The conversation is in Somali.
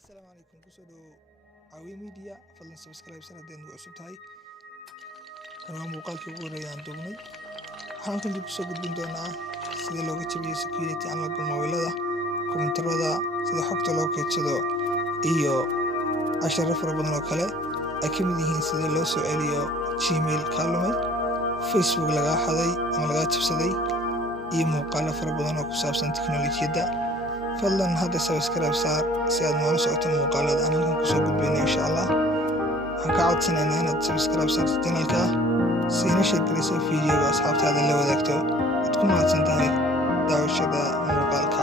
السلام عليكم كسودو عاوي ميديا فضلا سبسكرايب سنتين وعسب تاي أنا مقالك وقولي عن دوبني waxaan kan kusoo gudbin doonaa sida looga jabiyo security aan lagu mobilada kombiyuutarada sida xogta loo kaydsado iyo casharro fara badan oo kale ay ka mid yihiin sida loo soo celiyo Gmail ka lumay Facebook laga xaday ama laga jabsaday iyo muuqaallo fara badan oo ku saabsan tiknoolajiyada fadlan hadda subscribe saar si aad noola socoto muuqaalada aan halkan kusoo gudbino insha Allah waxaan ka codsanaynaa inaad subscribe saarto channelka سينا شكرا في فيديو أصحاب هذا اللي وذاكته تكون ما تنتهي دعوة شذا مقالك